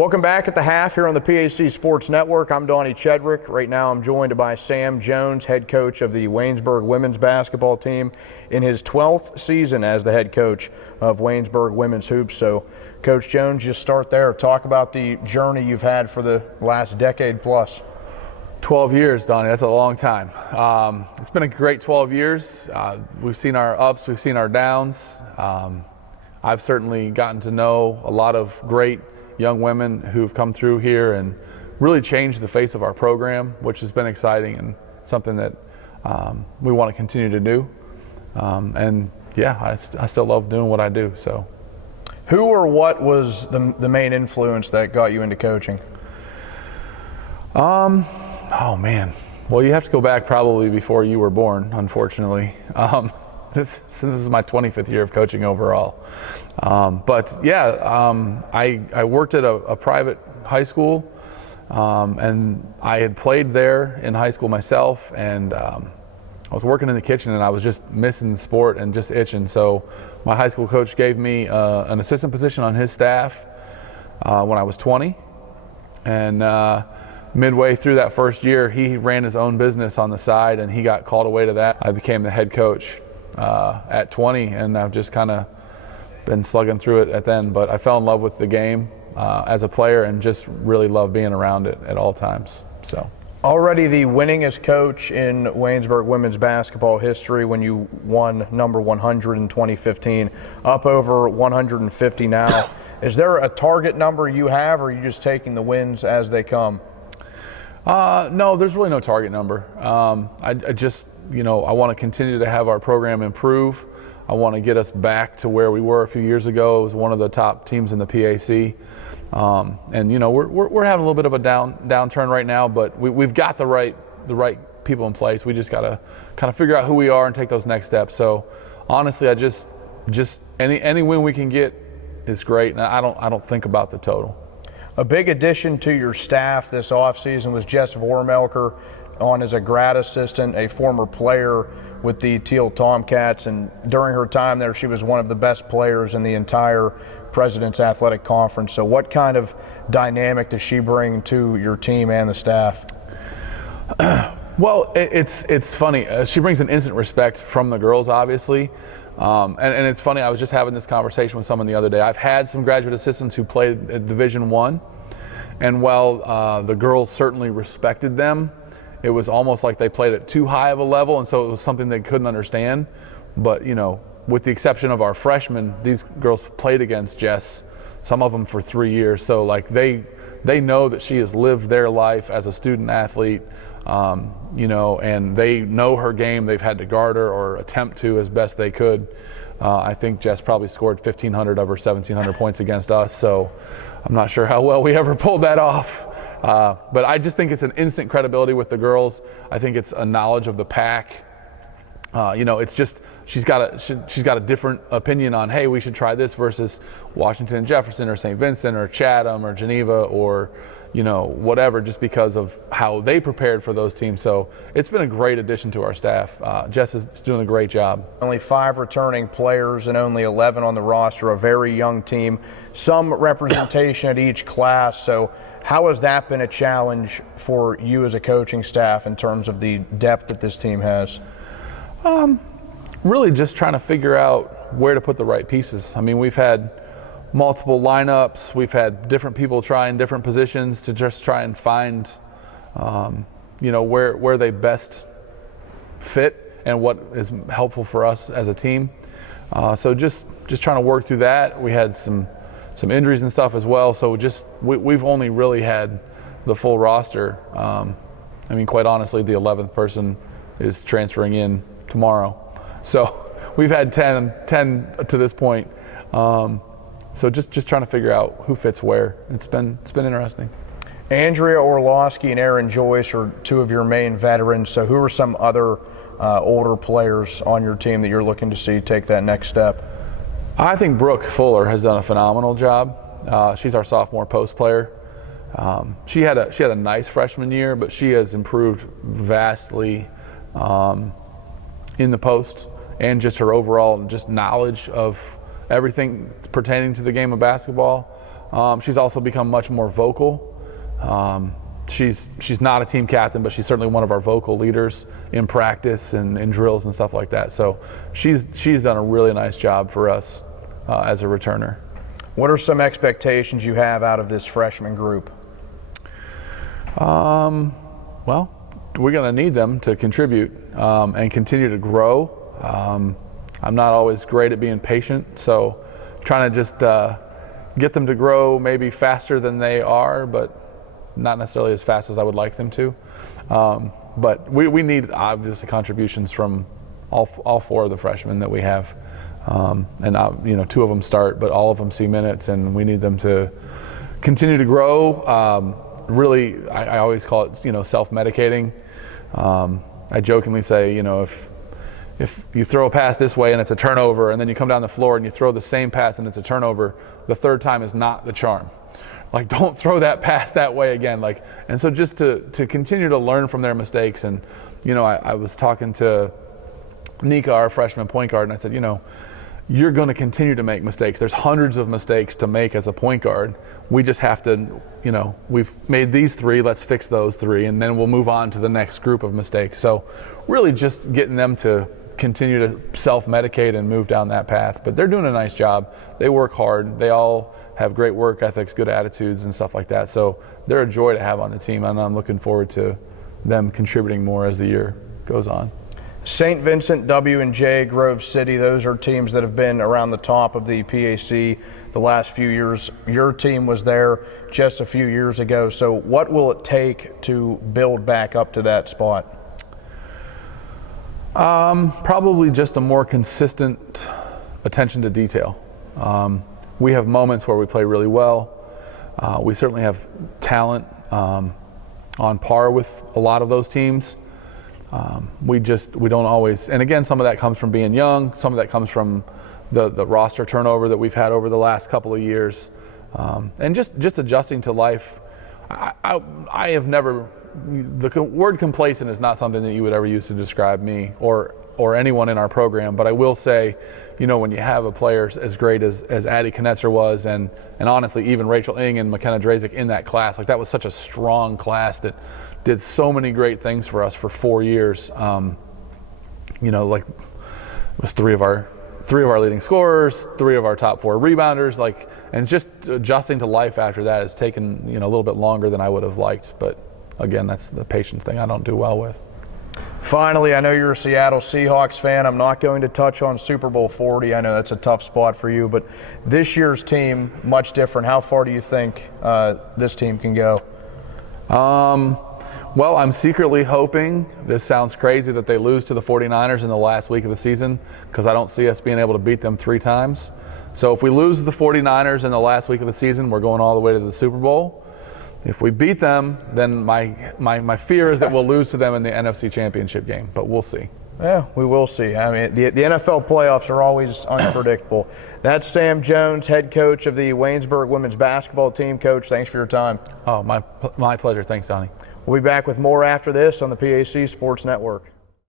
Welcome back at the half here on the PAC Sports Network. I'm Donnie Chedrick. Right now I'm joined by Sam Jones, head coach of the Waynesburg women's basketball team in his 12th season as the head coach of Waynesburg women's hoops. So, Coach Jones, just start there. Talk about the journey you've had for the last decade plus. 12 years, Donnie, that's a long time. It's been a great 12 years. We've seen our ups, we've seen our downs. I've certainly gotten to know a lot of great young women who've come through here and really changed the face of our program, which has been exciting and something that we want to continue to do. And yeah, I still love doing what I do. So, who or what was the main influence that got you into coaching? Oh man, well, you have to go back probably before you were born, unfortunately. This is my 25th year of coaching overall. But yeah, I worked at a private high school, and I had played there in high school myself, and I was working in the kitchen and I was just missing the sport and just itching. So my high school coach gave me an assistant position on his staff when I was 20. And midway through that first year, he ran his own business on the side and he got called away to that. I became the head coach at 20, and I've just kind of been slugging through it at then. But I fell in love with the game as a player and just really love being around it at all times. So, already the winningest coach in Waynesburg women's basketball history when you won number 100 in 2015, up over 150 now. Is there a target number you have, or are you just taking the wins as they come? No, there's really no target number. I just, I want to continue to have our program improve. I want to get us back to where we were a few years ago. It was one of the top teams in the PAC. And we're having a little bit of a downturn right now, but we've got the right people in place. We just got to kind of figure out who we are and take those next steps. So honestly, I just any win we can get is great, and I don't think about the total. A big addition to your staff this offseason was Jess Vormelker on as a grad assistant, a former player with the Teal Tomcats, and during her time there she was one of the best players in the entire President's Athletic Conference. So what kind of dynamic does she bring to your team and the staff? Well, it's funny. She brings an instant respect from the girls, obviously. And it's funny, I was just having this conversation with someone the other day. I've had some graduate assistants who played at Division I, and while the girls certainly respected them, it was almost like they played at too high of a level, and so it was something they couldn't understand. But, with the exception of our freshmen, these girls played against Jess, some of them for 3 years. So, like, they know that she has lived their life as a student athlete, and they know her game. They've had to guard her or attempt to as best they could. I think Jess probably scored 1,500 of her 1,700 points against us, so I'm not sure how well we ever pulled that off. But I just think it's an instant credibility with the girls. I think it's a knowledge of the pack. It's just she's got a different opinion on, hey, we should try this versus Washington and Jefferson or St. Vincent or Chatham or Geneva or whatever, just because of how they prepared for those teams. So it's been a great addition to our staff. Jess is doing a great job. Only 5 returning players and only 11 on the roster, a very young team, some representation at each class. So how has that been a challenge for you as a coaching staff in terms of the depth that this team has? Really just trying to figure out where to put the right pieces. I mean, we've had multiple lineups. We've had different people trying different positions to just try and find, where they best fit and what is helpful for us as a team. So just trying to work through that. We had some injuries and stuff as well. So we've only really had the full roster. Quite honestly, the 11th person is transferring in tomorrow. So we've had 10 to this point. So just trying to figure out who fits where. It's been interesting. Andrea Orlowski and Aaron Joyce are 2 of your main veterans. So who are some other older players on your team that you're looking to see take that next step? I think Brooke Fuller has done a phenomenal job. She's our sophomore post player. She had a nice freshman year, but she has improved vastly in the post, and just her overall just knowledge of everything pertaining to the game of basketball. She's also become much more vocal. She's not a team captain, but she's certainly one of our vocal leaders in practice and in drills and stuff like that. So she's done a really nice job for us as a returner. What are some expectations you have out of this freshman group? Well, we're going to need them to contribute and continue to grow. I'm not always great at being patient, so trying to just get them to grow maybe faster than they are, but not necessarily as fast as I would like them to. But we need obviously contributions from all four of the freshmen that we have. And two of them start, but all of them see minutes, and we need them to continue to grow. Really, I always call it, self-medicating. I jokingly say, if you throw a pass this way and it's a turnover, and then you come down the floor and you throw the same pass and it's a turnover, the third time is not the charm. Like, don't throw that pass that way again. And so just to continue to learn from their mistakes. And, I was talking to Nika, our freshman point guard, and I said, you're going to continue to make mistakes. There's hundreds of mistakes to make as a point guard. We just have to, we've made these 3, let's fix those 3, and then we'll move on to the next group of mistakes. So really just getting them to continue to self-medicate and move down that path. But they're doing a nice job. They work hard. They all have great work ethics, good attitudes, and stuff like that. So they're a joy to have on the team, and I'm looking forward to them contributing more as the year goes on. St. Vincent, W&J, Grove City, those are teams that have been around the top of the PAC the last few years. Your team was there just a few years ago. So what will it take to build back up to that spot? Probably just a more consistent attention to detail. We have moments where we play really well. We certainly have talent on par with a lot of those teams. We don't always, and again, some of that comes from being young, some of that comes from the roster turnover that we've had over the last couple of years, and just adjusting to life. I have never, the word complacent is not something that you would ever use to describe me or anyone in our program, but I will say, when you have a player as great as Addie Knetzer was, and honestly even Rachel Ng and McKenna Drazik in that class, that was such a strong class that did so many great things for us for 4 years. It was three of our leading scorers, 3 of our top 4 rebounders, and just adjusting to life after that has taken a little bit longer than I would have liked. But again, that's the patience thing I don't do well with. Finally, I know you're a Seattle Seahawks fan. I'm not going to touch on Super Bowl 40. I know that's a tough spot for you, but this year's team, much different. How far do you think this team can go? Well, I'm secretly hoping, this sounds crazy, that they lose to the 49ers in the last week of the season, because I don't see us being able to beat them 3 times. So if we lose to the 49ers in the last week of the season, we're going all the way to the Super Bowl. If we beat them, then my fear is that we'll lose to them in the NFC Championship game, but we'll see. Yeah, we will see. I mean, the NFL playoffs are always unpredictable. That's Sam Jones, head coach of the Waynesburg women's basketball team. Coach, thanks for your time. Oh, my pleasure. Thanks, Donnie. We'll be back with more after this on the PAC Sports Network.